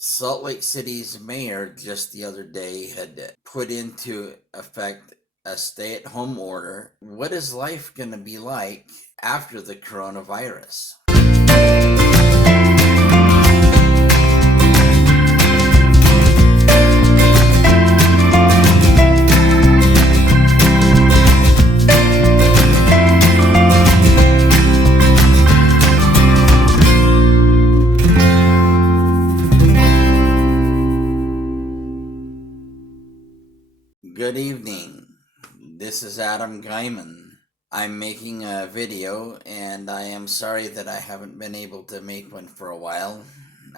Salt Lake City's mayor just the other day had put into effect a stay-at-home order. What is life going to be like after the coronavirus? Good evening. This is Adam Guyman. I'm making a video and I am sorry that I haven't been able to make one for a while.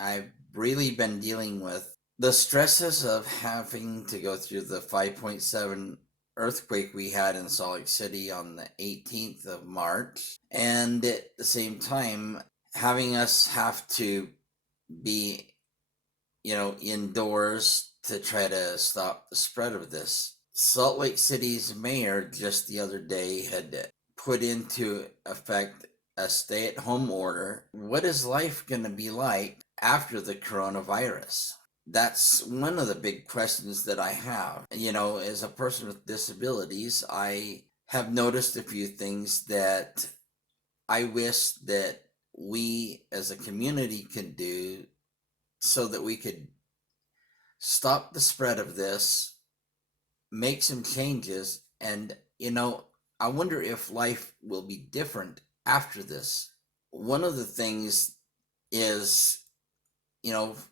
I've really been dealing with the stresses of having to go through the 5.7 earthquake we had in Salt Lake City on the 18th of March, and at the same time having us have to be indoors to try to stop the spread of this. Salt Lake City's mayor just the other day had put into effect a stay-at-home order. What is life going to be like after the coronavirus? That's one of the big questions that I have. As a person with disabilities, I have noticed a few things that I wish that we as a community could do so that we could stop the spread of this, make some changes, and I wonder if life will be different after this. One of the things is,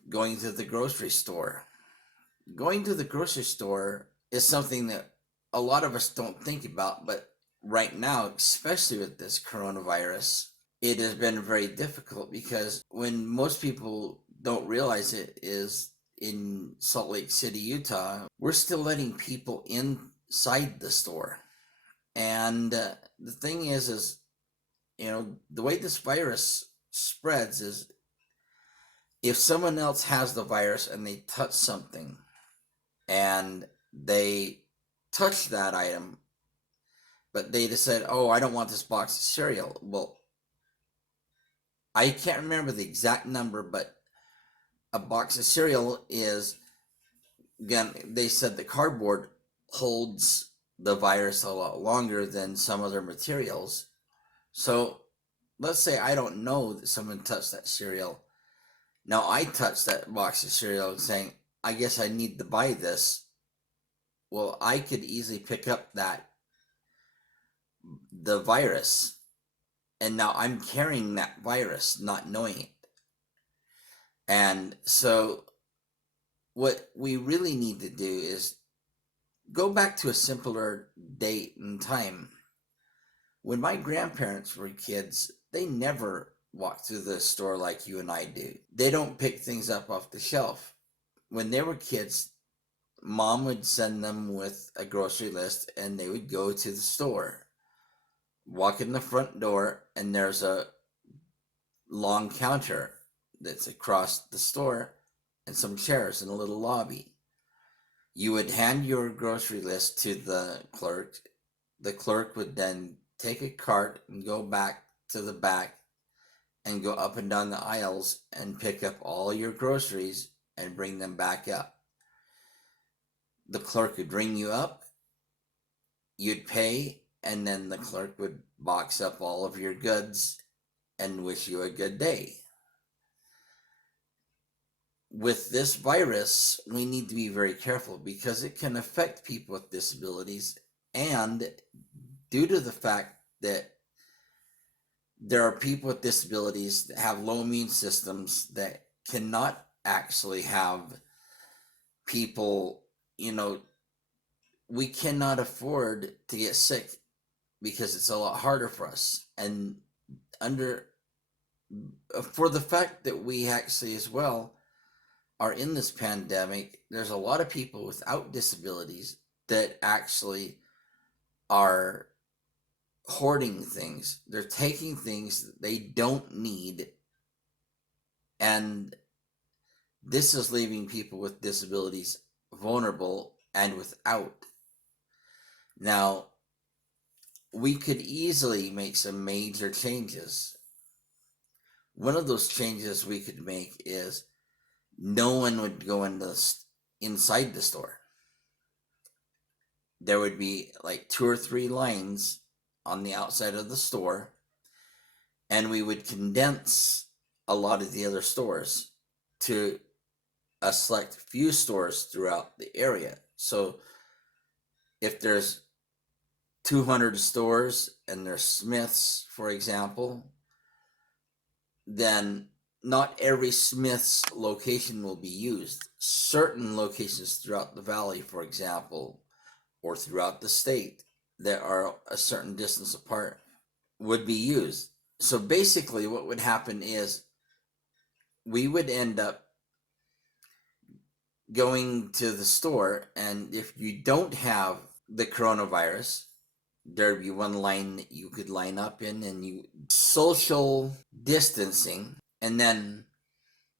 going to the grocery store. Going to the grocery store is something that a lot of us don't think about, but right now, especially with this coronavirus, it has been very difficult because when most people don't realize it is in Salt Lake City, Utah, we're still letting people inside the store. And the thing is, the way this virus spreads is if someone else has the virus and they touch something and they touch that item, but they just said, oh, I don't want this box of cereal. Well, I can't remember the exact number, but a box of cereal is, again, they said the cardboard holds the virus a lot longer than some other materials. So let's say I don't know that someone touched that cereal. Now I touched that box of cereal saying, I guess I need to buy this. Well, I could easily pick up the virus, and now I'm carrying that virus, not knowing it. And so what we really need to do is go back to a simpler date and time. When my grandparents were kids, they never walked through the store like you and I do. They don't pick things up off the shelf. When they were kids, mom would send them with a grocery list and they would go to the store, walk in the front door, and there's a long counter that's across the store and some chairs in a little lobby. You would hand your grocery list to the clerk. The clerk would then take a cart and go back to the back and go up and down the aisles and pick up all your groceries and bring them back up. The clerk would ring you up, you'd pay, and then the clerk would box up all of your goods and wish you a good day. With this virus, we need to be very careful because it can affect people with disabilities, and due to the fact that there are people with disabilities that have low immune systems that cannot actually have people, we cannot afford to get sick because it's a lot harder for us. And for the fact that we actually as well are in this pandemic, there's a lot of people without disabilities that actually are hoarding things. They're taking things that they don't need, and this is leaving people with disabilities vulnerable and without. Now, we could easily make some major changes. One of those changes we could make is no one would go inside the store. There would be like 2 or 3 lines on the outside of the store, and we would condense a lot of the other stores to a select few stores throughout the area. So if there's 200 stores and there's Smiths, for example, then not every Smith's location will be used. Certain locations throughout the valley, for example, or throughout the state that are a certain distance apart would be used. So basically, what would happen is we would end up going to the store, and if you don't have the coronavirus, there'd be one line that you could line up in, and you social distancing, and then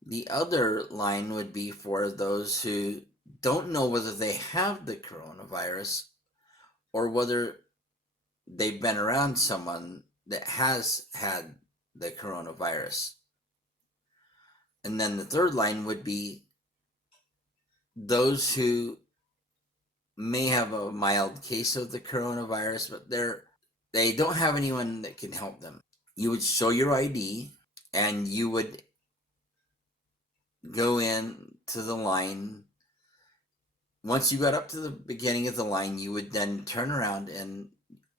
the other line would be for those who don't know whether they have the coronavirus or whether they've been around someone that has had the coronavirus. And then the third line would be those who may have a mild case of the coronavirus, but they don't have anyone that can help them. You would show your ID, and you would go in to the line. Once you got up to the beginning of the line, you would then turn around and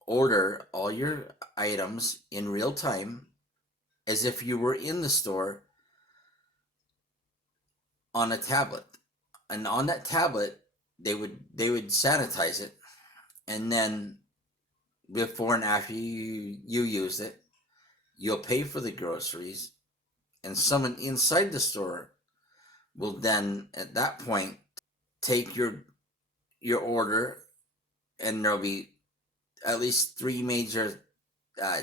order all your items in real time as if you were in the store on a tablet. And on that tablet, they would sanitize it, and then before and after you use it, you'll pay for the groceries, and someone inside the store will then at that point take your order, and there'll be at least 3 major uh,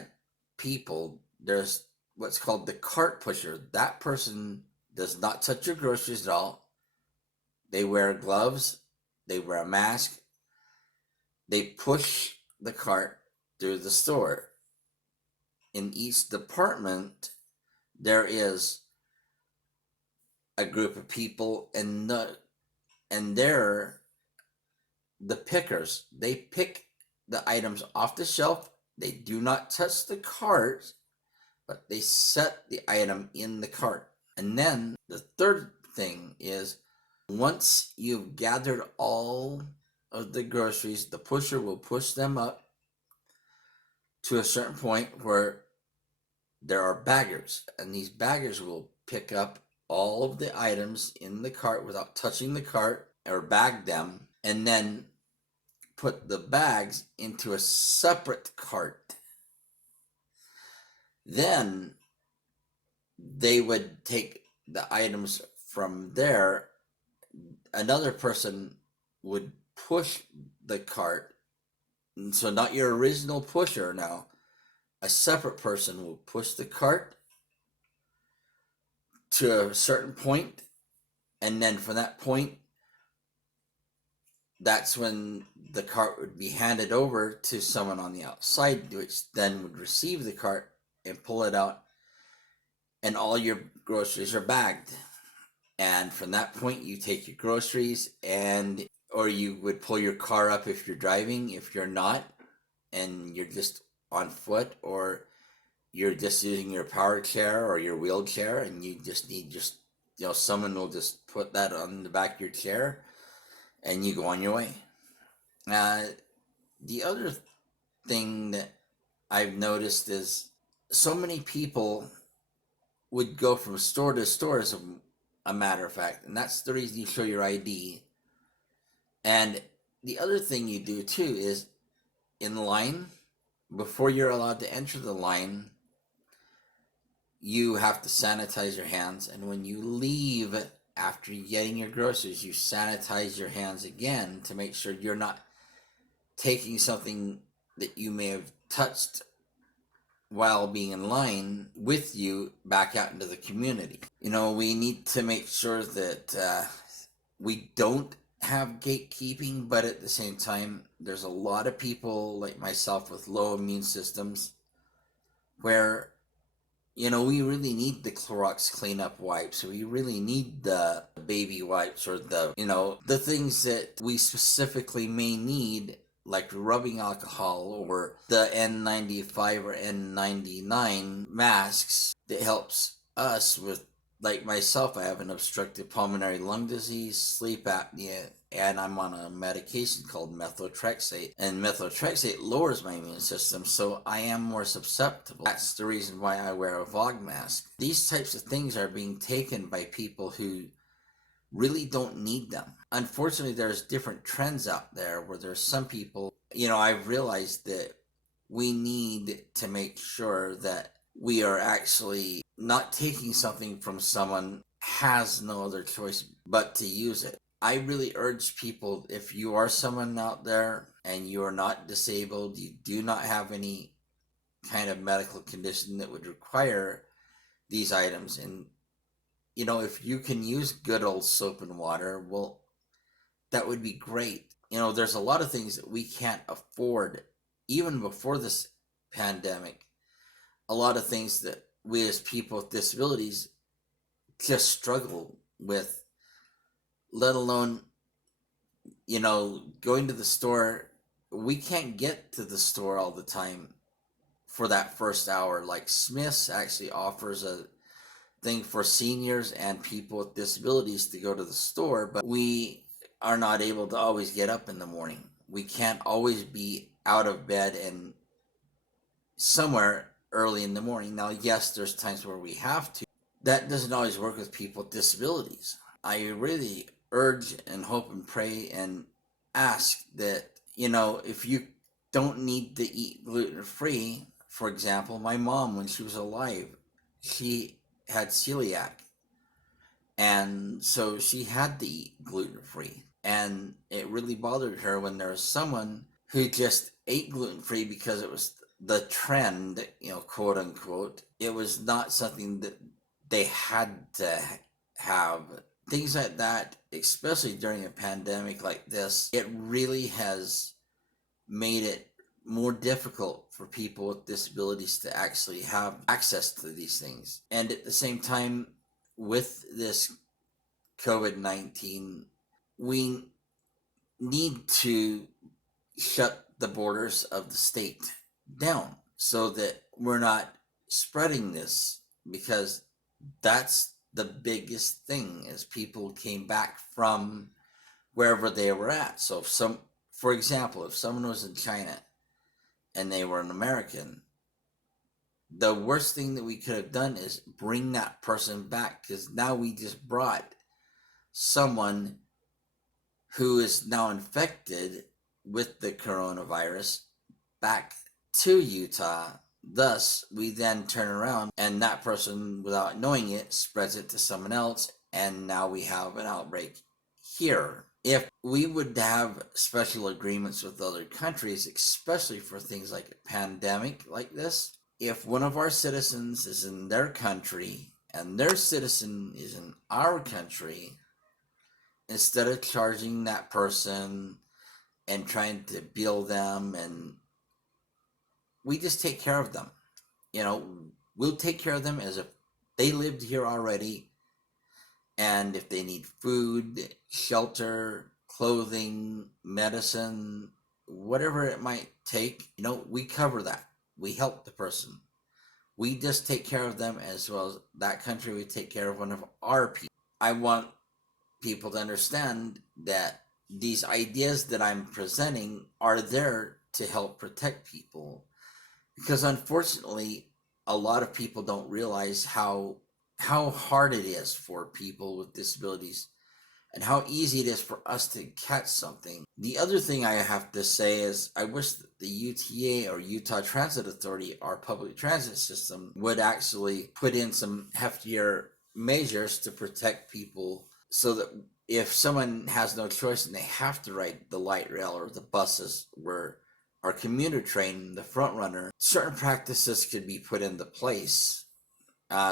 people. There's what's called the cart pusher. That person does not touch your groceries at all. They wear gloves, they wear a mask, they push the cart through the store. In each department, there is a group of people, and they're the pickers. They pick the items off the shelf. They do not touch the cart, but they set the item in the cart. And then the third thing is, once you've gathered all of the groceries, the pusher will push them up to a certain point where there are baggers, and these baggers will pick up all of the items in the cart without touching the cart, or bag them, and then put the bags into a separate cart. Then they would take the items from there. Another person would push the cart. And so not your original pusher now. A separate person will push the cart to a certain point, and then from that point, that's when the cart would be handed over to someone on the outside, which then would receive the cart and pull it out, and all your groceries are bagged. And from that point, you take your groceries, and or you would pull your car up if you're driving. If you're not, and you're just on foot, or you're just using your power chair or your wheelchair, and you just need someone will just put that on the back of your chair, and you go on your way. The other thing that I've noticed is so many people would go from store to store, as a matter of fact, and that's the reason you show your ID. And the other thing you do too is, in line, before you're allowed to enter the line, you have to sanitize your hands, and when you leave after getting your groceries, you sanitize your hands again to make sure you're not taking something that you may have touched while being in line with you back out into the community. We need to make sure that we don't have gatekeeping, but at the same time, there's a lot of people like myself with low immune systems where We really need the Clorox cleanup wipes. We really need the baby wipes, or the things that we specifically may need, like rubbing alcohol or the N95 or N99 masks that helps us with, like myself, I have an obstructive pulmonary lung disease, sleep apnea, and I'm on a medication called methotrexate. And methotrexate lowers my immune system, so I am more susceptible. That's the reason why I wear a VOG mask. These types of things are being taken by people who really don't need them. Unfortunately, there's different trends out there where there's some people, I've realized that we need to make sure that we are actually not taking something from someone has no other choice but to use it. I really urge people, if you are someone out there and you are not disabled, you do not have any kind of medical condition that would require these items, and if you can use good old soap and water, well, that would be great. There's a lot of things that we can't afford even before this pandemic. A lot of things that we as people with disabilities just struggle with, let alone, going to the store. We can't get to the store all the time for that first hour. Like Smith's actually offers a thing for seniors and people with disabilities to go to the store, but we are not able to always get up in the morning. We can't always be out of bed and somewhere early in the morning. Now, yes, there's times where we have to. That doesn't always work with people with disabilities. I really urge and hope and pray and ask that, if you don't need to eat gluten free, for example, my mom, when she was alive, she had celiac. And so she had to eat gluten free. And it really bothered her when there was someone who just ate gluten free because it was the trend, quote unquote. It was not something that they had to have. Things like that, especially during a pandemic like this, it really has made it more difficult for people with disabilities to actually have access to these things. And at the same time, with this COVID-19, we need to shut the borders of the state down so that we're not spreading this, because that's the biggest thing, is people came back from wherever they were at. So for example, if someone was in China and they were an American, the worst thing that we could have done is bring that person back, because now we just brought someone who is now infected with the coronavirus back to Utah. Thus, we then turn around and that person, without knowing it, spreads it to someone else, and now we have an outbreak here. If we would have special agreements with other countries, especially for things like a pandemic like this, if one of our citizens is in their country and their citizen is in our country, instead of charging that person and trying to bill them, and we just take care of them. We'll take care of them as if they lived here already. And if they need food, shelter, clothing, medicine, whatever it might take, we cover that. We help the person. We just take care of them as well as that country would take care of one of our people. I want people to understand that these ideas that I'm presenting are there to help protect people, because unfortunately a lot of people don't realize how hard it is for people with disabilities and how easy it is for us to catch something. The other thing I have to say is I wish that the UTA, or Utah Transit Authority, our public transit system, would actually put in some heftier measures to protect people, so that if someone has no choice and they have to ride the light rail or the buses, where our commuter train, the front runner, certain practices could be put into place.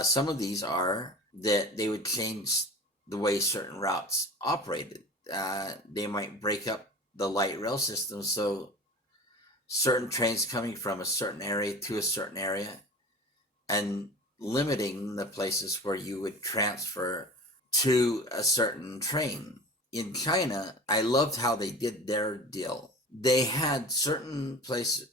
Some of these are that they would change the way certain routes operated. They might break up the light rail system, so certain trains coming from a certain area to a certain area, and limiting the places where you would transfer to a certain train. In China, I loved how they did their deal. They had certain places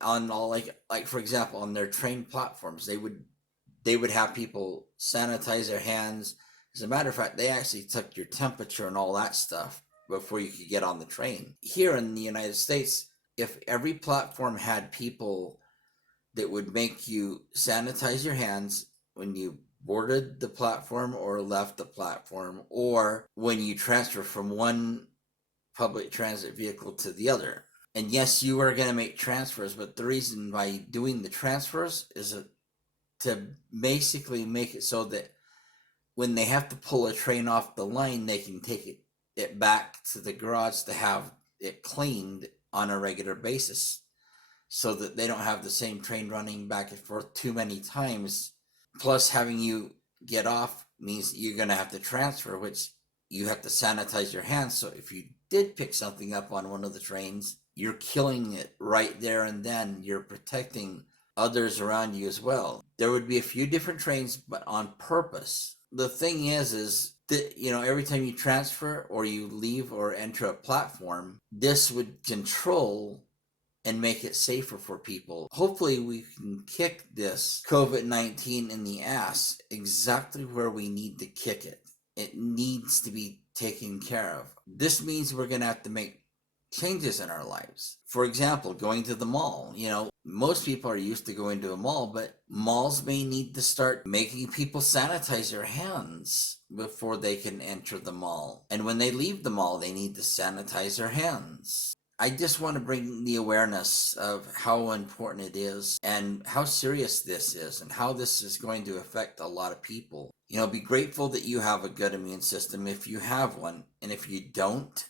on all, like for example, on their train platforms, they would have people sanitize their hands. As a matter of fact, they actually took your temperature and all that stuff before you could get on the train. Here in the United States, if every platform had people that would make you sanitize your hands when you boarded the platform or left the platform, or when you transfer from one public transit vehicle to the other. And yes, you are going to make transfers, but the reason by doing the transfers is to basically make it so that when they have to pull a train off the line, they can take it back to the garage to have it cleaned on a regular basis, so that they don't have the same train running back and forth too many times. Plus, having you get off means you're going to have to transfer, which you have to sanitize your hands. So if you did pick something up on one of the trains, you're killing it right there and then. You're protecting others around you as well. There would be a few different trains, but on purpose. The thing is that, every time you transfer or you leave or enter a platform, this would control and make it safer for people. Hopefully, we can kick this COVID-19 in the ass exactly where we need to kick it. It needs to be taken care of. This means we're going to have to make changes in our lives. For example, going to the mall. Most people are used to going to a mall, but malls may need to start making people sanitize their hands before they can enter the mall. And when they leave the mall, they need to sanitize their hands. I just want to bring the awareness of how important it is and how serious this is and how this is going to affect a lot of people. Be grateful that you have a good immune system if you have one. And if you don't,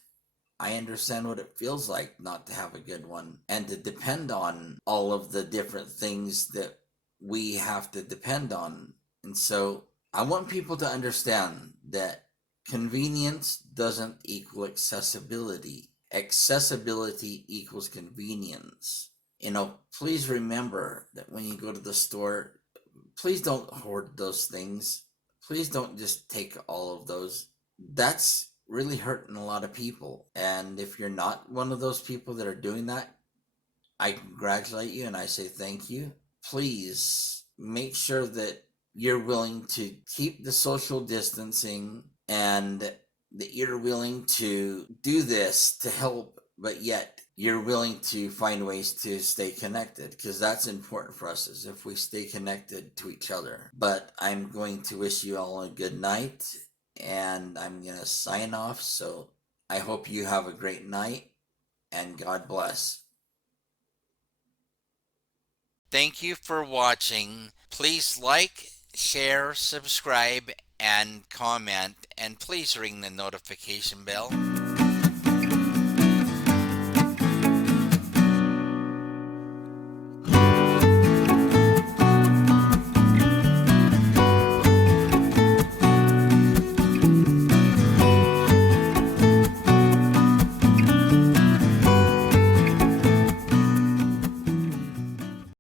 I understand what it feels like not to have a good one and to depend on all of the different things that we have to depend on. And so I want people to understand that convenience doesn't equal accessibility. Accessibility equals convenience. Please remember that when you go to the store, please don't hoard those things. Please don't just take all of those. That's really hurting a lot of people. And if you're not one of those people that are doing that, I congratulate you and I say thank you. Please make sure that you're willing to keep the social distancing and that you're willing to do this to help, but yet you're willing to find ways to stay connected, because that's important for us, is if we stay connected to each other. But I'm going to wish you all a good night and I'm going to sign off. So I hope you have a great night and God bless. Thank you for watching. Please like, share, subscribe, and comment, and please ring the notification bell.